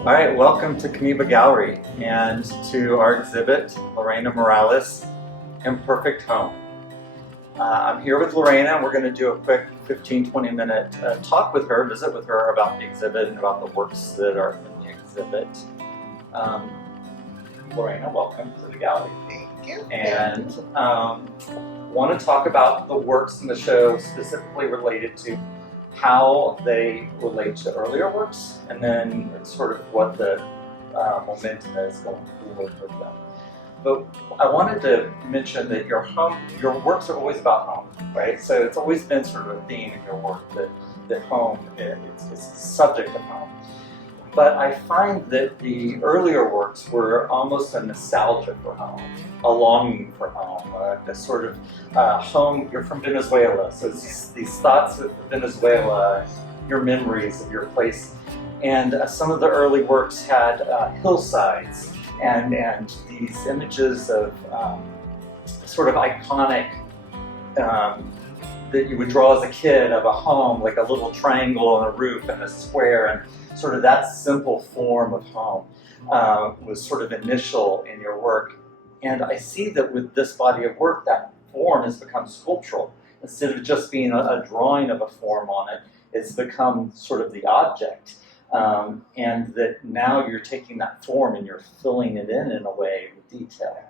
All right, welcome to Camiba Gallery and to our exhibit, Lorena Morales, Imperfect Home. I'm here with Lorena and we're going to do a quick 15-20 minute talk with her, visit with her about the exhibit and about the works that are in the exhibit. Lorena, welcome to the gallery. Thank you. And want to talk about the works in the show specifically related to how they relate to earlier works, and then sort of what the momentum is going forward with them. But I wanted to mention that your works are always about home, right? So it's always been sort of a theme in your work that home is the subject of home. But I find that the earlier works were almost a nostalgia for home, a longing for home, a sort of home. You're from Venezuela, so it's these thoughts of Venezuela, your memories of your place. And some of the early works had hillsides and these images of sort of iconic that you would draw as a kid of a home, like a little triangle and a roof and a square, and sort of that simple form of home was sort of initial in your work. And I see that with this body of work, that form has become sculptural. Instead of just being a drawing of a form on it, it's become sort of the object. And that now you're taking that form and you're filling it in a way with detail.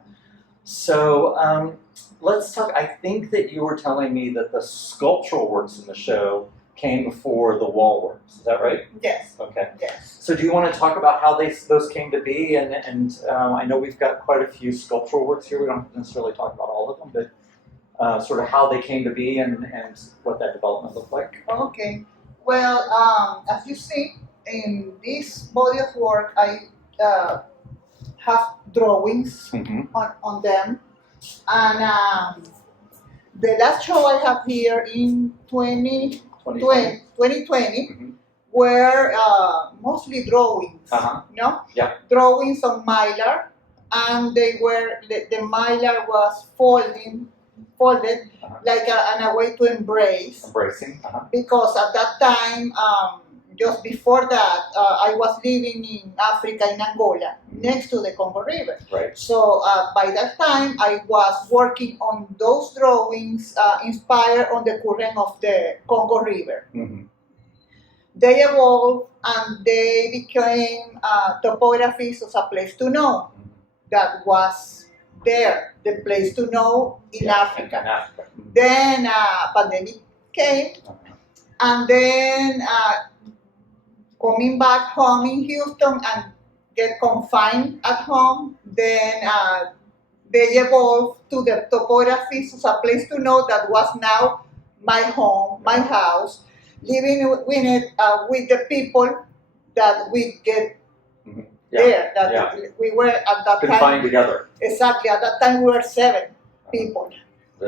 So let's talk. I think that you were telling me that the sculptural works in the show came before the wall works. Is that right? Yes. Okay. Yes. So do you want to talk about how those came to be? And I know we've got quite a few sculptural works here. We don't have to necessarily talk about all of them, but sort of how they came to be and what that development looked like. Okay. Well, as you see, in this body of work, I have drawings on them. And the last show I have here in 2020 were mostly drawings, Yeah. Drawings on mylar, and they were, the mylar was folded like a way to Embracing. because at that time, just before that, I was living in Africa, in Angola, next to the Congo River. Right. So by that time, I was working on those drawings inspired on the current of the Congo River. They evolved and they became topographies of a place to know. That was there, the place to know in Africa. Then pandemic came, and then coming back home in Houston and get confined at home, then they evolved to the topographies of a place to know that was now my home, my house, living in it with the people that we get there. That we were at that confined time together. Exactly. At that time, we were 7 people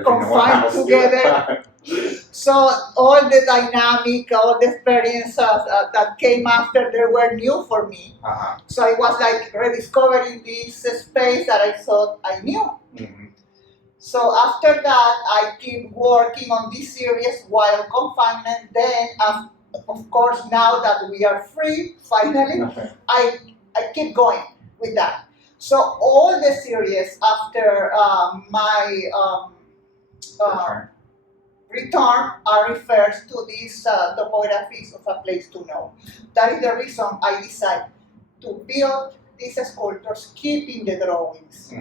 confined together. So all the dynamic, all the experiences that came after, they were new for me. So I was like rediscovering this space that I thought I knew. So after that, I keep working on this series while confinement. Then, of course, now that we are free, finally, I keep going with that. So all the series after my return refers to these topographies of a place to know. That is the reason I decided to build these sculptures, keeping the drawings.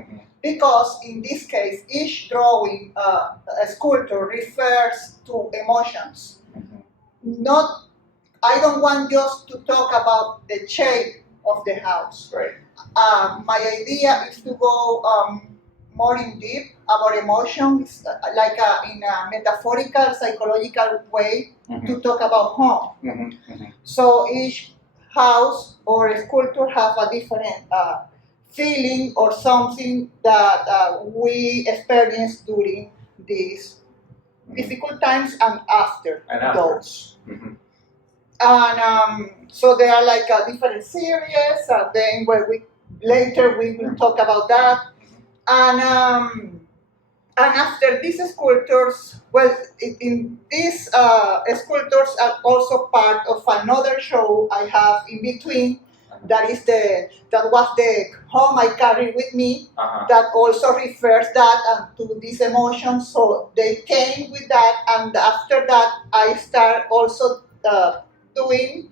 Because in this case, each drawing, a sculpture refers to emotions. I don't want just to talk about the shape of the house. Right. My idea is to go more in deep about emotions, like in a metaphorical, psychological way to talk about home. So each house or a sculpture have a different feeling or something that we experience during these difficult times and after those. And so they are like a different series, and then later we will talk about that. And after these sculptures, these sculptures are also part of another show I have in between That was the home I carried with me. That also refers that to these emotions. So they came with that, and after that I start also doing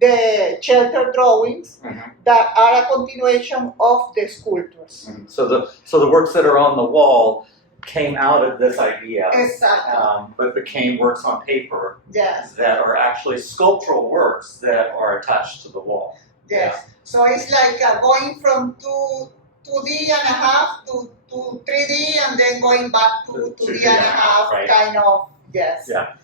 the shelter drawings that are a continuation of the sculptures. So the works that are on the wall came out of this idea, Exactly. But became works on paper. Yes. That are actually sculptural works that are attached to the wall. Yes. Yeah. So it's like going from 2D and a half to 3D, and then going back to 2D and a half, right. Kind of. Yes. Yeah.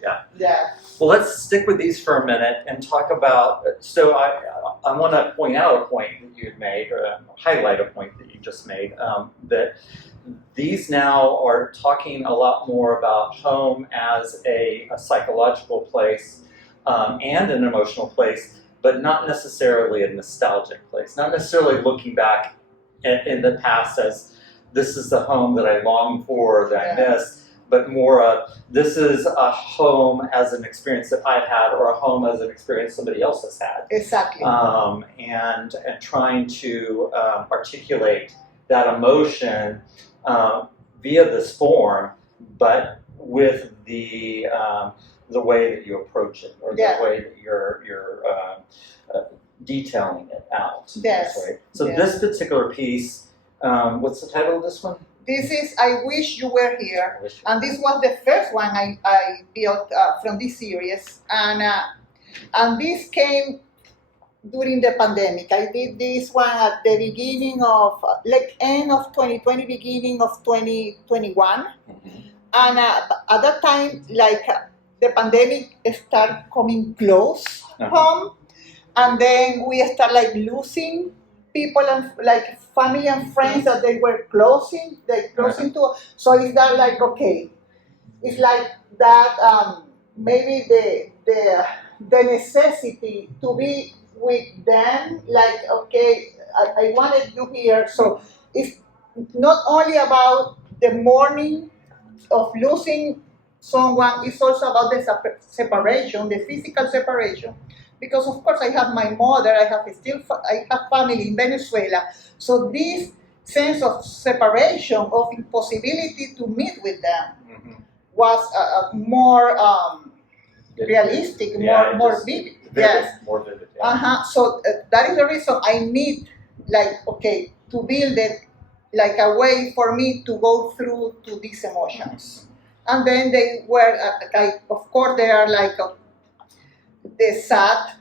Well, let's stick with these for a minute and talk about. So I want to point out a point that you had made, or highlight a point that you just made, that these now are talking a lot more about home as a psychological place and an emotional place, but not necessarily a nostalgic place. Not necessarily looking back in the past as this is the home that I long for, that I miss. But more of this is a home as an experience that I've had, or a home as an experience somebody else has had. Exactly. And trying to articulate that emotion via this form, but with the way that you approach it, or the way that you're detailing it out. Yes. Right? So this particular piece, what's the title of this one? This is I Wish You Were Here, and this was the first one I built from this series, and this came during the pandemic. I did this one at the beginning of, end of 2020, beginning of 2021, and at that time, the pandemic started coming close home, and then we start losing people and family and friends that they were closing to. So it's that okay, it's like that maybe the necessity to be with them. Okay, I wanted you here. So it's not only about the mourning of losing someone, it's also about the separation, the physical separation. Because of course I have my mother, I have family in Venezuela. So this sense of separation, of impossibility to meet with them, was more realistic, more vivid. Yes. More vivid. Yeah. So that is the reason I need, to build it a way for me to go through to these emotions. And then they were, of course, they are the sad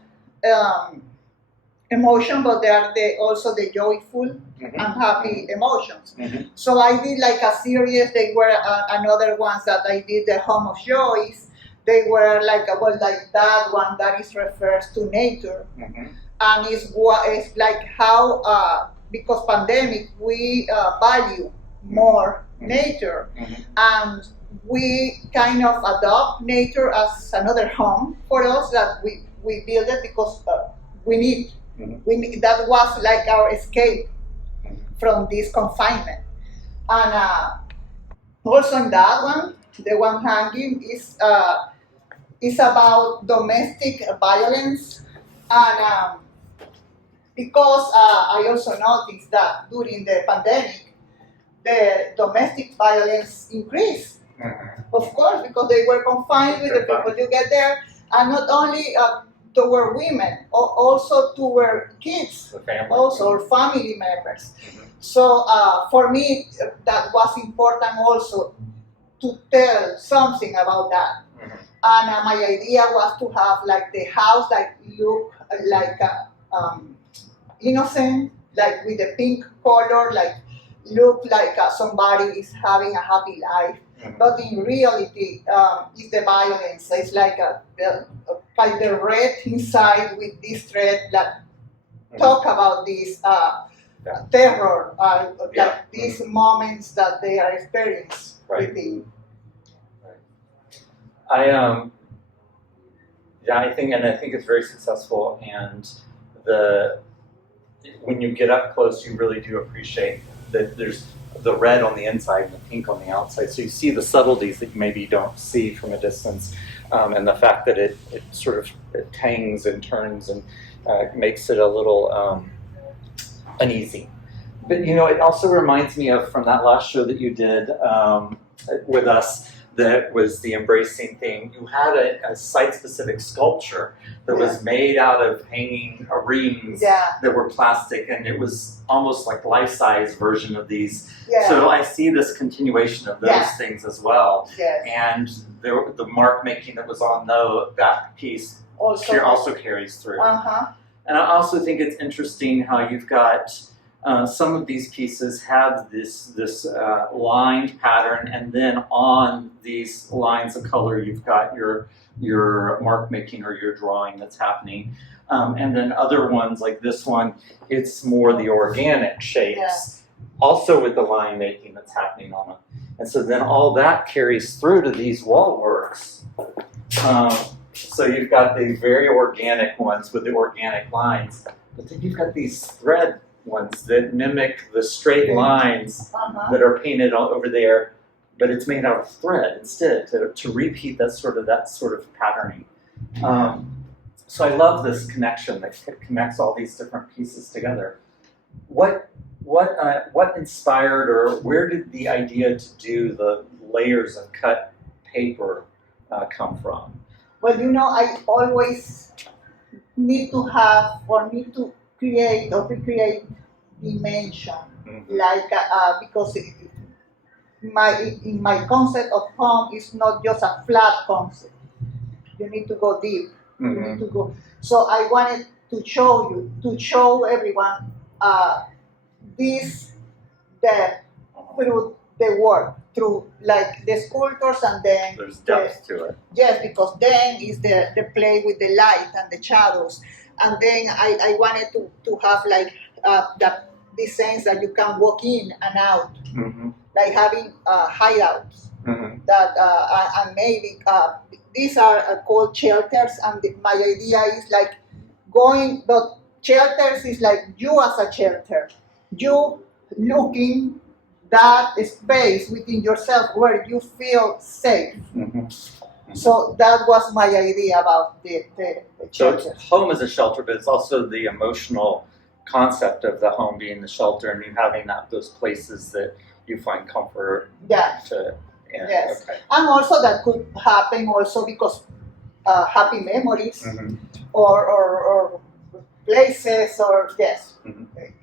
emotion, but they are also the joyful and happy emotions. So I did a series. They were another ones that I did, the Home of Joys. They were that one that is refers to nature, and it's how because pandemic we value more nature, and we kind of adopt nature as another home for us, that we build it because we need. That was our escape from this confinement. And also in that one, the one hanging is about domestic violence, and because I also noticed that during the pandemic, the domestic violence increased. Of course, because they were confined with the people you get there, and not only toward women, also toward kids, also or family members. So for me, that was important also to tell something about that. And my idea was to have the house look innocent, with the pink color, look somebody is having a happy life. But in reality, it's the violence. It's the red inside with this thread that talk about this terror, these moments that they are experiencing. Right. I think it's very successful, and when you get up close, you really do appreciate that there's the red on the inside and the pink on the outside. So you see the subtleties that maybe you don't see from a distance. and the fact that it sort of it hangs and turns and makes it a little uneasy. But you know, it also reminds me of from that last show that you did with us. That was the embracing thing. You had a site-specific sculpture that was made out of hanging rings that were plastic, and it was almost like life-size version of these. So I see this continuation of those things as well. And the mark making that was on that piece also carries through. And I also think it's interesting how you've got some of these pieces have this lined pattern, and then on these lines of color, you've got your mark making or your drawing that's happening. And then other ones like this one, it's more the organic shapes, also with the line making that's happening on them. And so then all that carries through to these wall works. So you've got the very organic ones with the organic lines, but then you've got these thread ones that mimic the straight lines that are painted all over there, but it's made out of thread instead to repeat that sort of patterning. So I love this connection that connects all these different pieces together. What inspired, or where did the idea to do the layers of cut paper come from? Well, you know, I always need to create or recreate dimension, like because in my concept of home is not just a flat concept. You need to go deep. You need to go. So I wanted to show everyone this depth through the work, through like the sculptures, and then there's depth to it. Yes, because then is the play with the light and the shadows. And then I wanted to have like the sense that you can walk in and out, like having hideouts. That and maybe these are called shelters. And my idea is like going. But shelters is like you as a shelter, you looking that space within yourself where you feel safe. So that was my idea about the shelter. So home is a shelter, but it's also the emotional concept of the home being the shelter, and you having those places that you find comfort to. Yes, and also that could happen also because happy memories or places or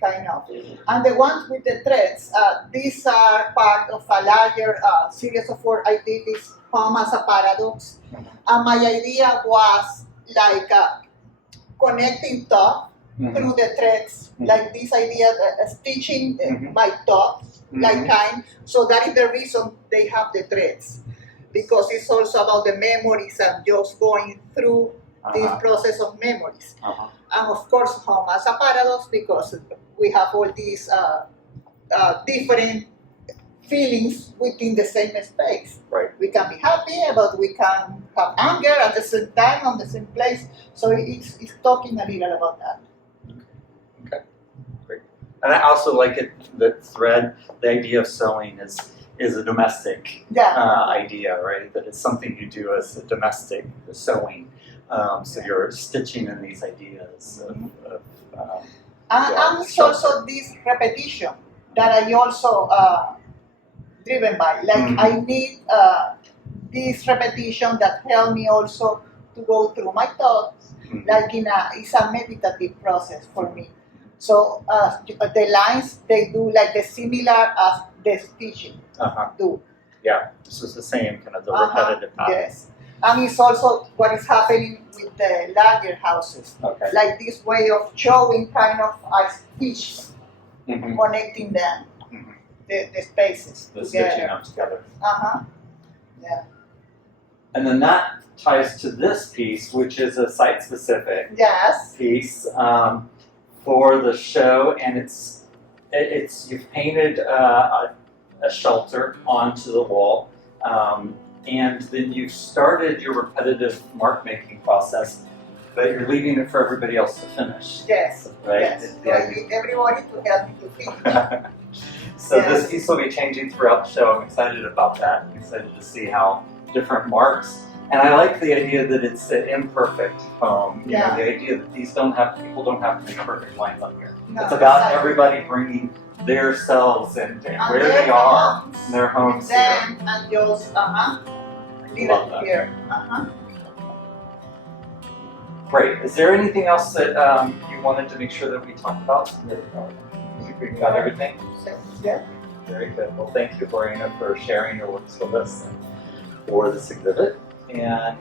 kind of. And the ones with the threads, these are part of a larger series of work I did. Is home as a paradox, and my idea was like connecting thought through the threads, like this idea of stitching my thoughts, like kind. So that is the reason they have the threads, because it's also about the memories and just going through this process of memories. And of course, home as a paradox, because we have all these different feelings within the same space. We can be happy, but we can have anger at the same time on the same place. So it's talking a little about that. Okay, great. And I also like it, the thread, the idea of sewing is a domestic idea, right? That it's something you do as a domestic sewing. So you're stitching in these ideas of and it's also this repetition that I also driven by. Like I need this repetition that help me also to go through my thoughts. Like it's a meditative process for me. So the lines, they do like the similar as the stitching do. Yeah, this is the same kind of the repetitive pattern. Yes. And it's also what is happening with the larger houses. Like this way of showing kind of a stitch, connecting them, the spaces the together. stitching them together. Yeah. And then that ties to this piece, which is a site-specific piece for the show, and it's you've painted a shelter onto the wall. And then you've started your repetitive mark-making process, but you're leaving it for everybody else to finish. Yes. Right? Yes. So I need everybody to help me to finish. So this piece will be changing throughout the show. I'm excited about that. I'm excited to see how different marks And I like the idea that it's an imperfect home. You Yeah. know, the idea that people don't have to be perfect lines up here. No, It's about exactly. everybody bringing their selves and where their they are, homes. in their homes here. Then and just leave Love it that. here. Great. Is there anything else that you wanted to make sure that we talked about? I think we've got everything. Yeah. Very good. Well, thank you, Lorena, for sharing your works with us and for this exhibit. And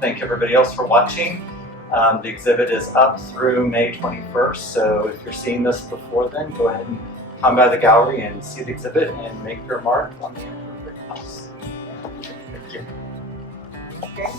thank everybody else for watching. The exhibit is up through May 21st, so if you're seeing this before then, go ahead and come by the gallery and see the exhibit and make your mark on the imperfect house. Thank you. Okay.